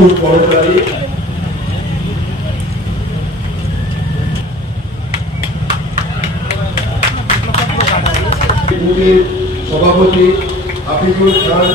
খুব বড়কারী সভাপতি হাফিজুল খান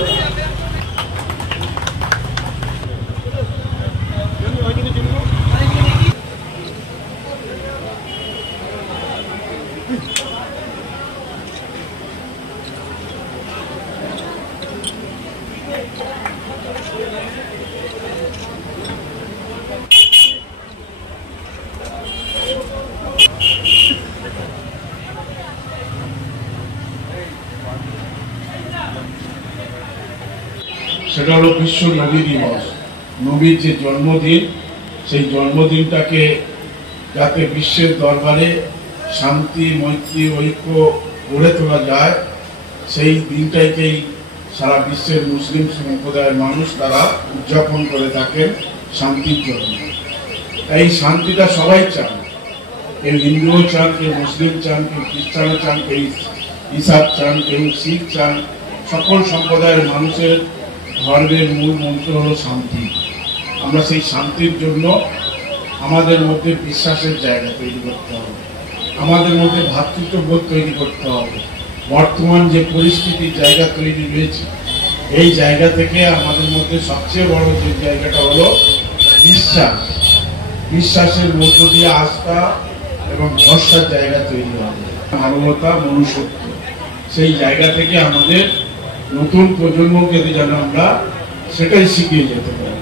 সেটা হলো বিশ্ব নবী দিবস। নবীর যে জন্মদিন, সেই জন্মদিনটাকে যাতে বিশ্বের দরবারে শান্তি, মৈত্রী, ঐক্য গড়ে তোলা যায়, সেই দিনটাকেই সারা বিশ্বের মুসলিম সম্প্রদায়ের মানুষ তারা উদযাপন করে থাকেন শান্তির জন্য। এই শান্তিটা সবাই চান, কেউ হিন্দুও চান, কেউ মুসলিম চান, কেউ খ্রিস্টানও চান, কেউ ইসাক চান, কেউ শিখ চান। সকল সম্প্রদায়ের মানুষের ধর্মের মূল মন্ত্র হলো শান্তি। আমরা সেই শান্তির জন্য আমাদের মধ্যে বিশ্বাসের জায়গা তৈরি করতে হবে, আমাদের মধ্যে ভ্রাতৃত্ববোধ তৈরি করতে হবে। বর্তমান যে পরিস্থিতির জায়গা তৈরি রয়েছে, এই জায়গা থেকে আমাদের মধ্যে সবচেয়ে বড় যে জায়গাটা হলো বিশ্বাস। বিশ্বাসের মধ্য দিয়ে আস্থা এবং ভরসার জায়গা তৈরি হবে, মানবতা, মনুষ্যত্ব। সেই জায়গা থেকে আমাদের নতুন প্রজন্মকে যেন আমরা সেটাই শিখিয়ে যেতে পারি।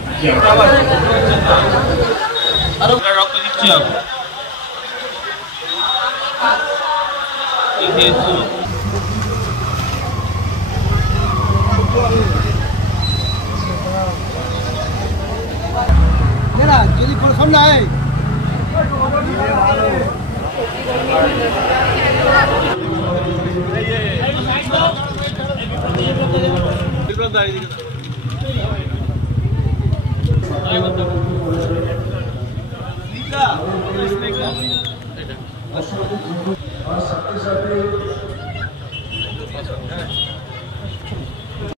যদি প্রথম নাই সাথে সাথে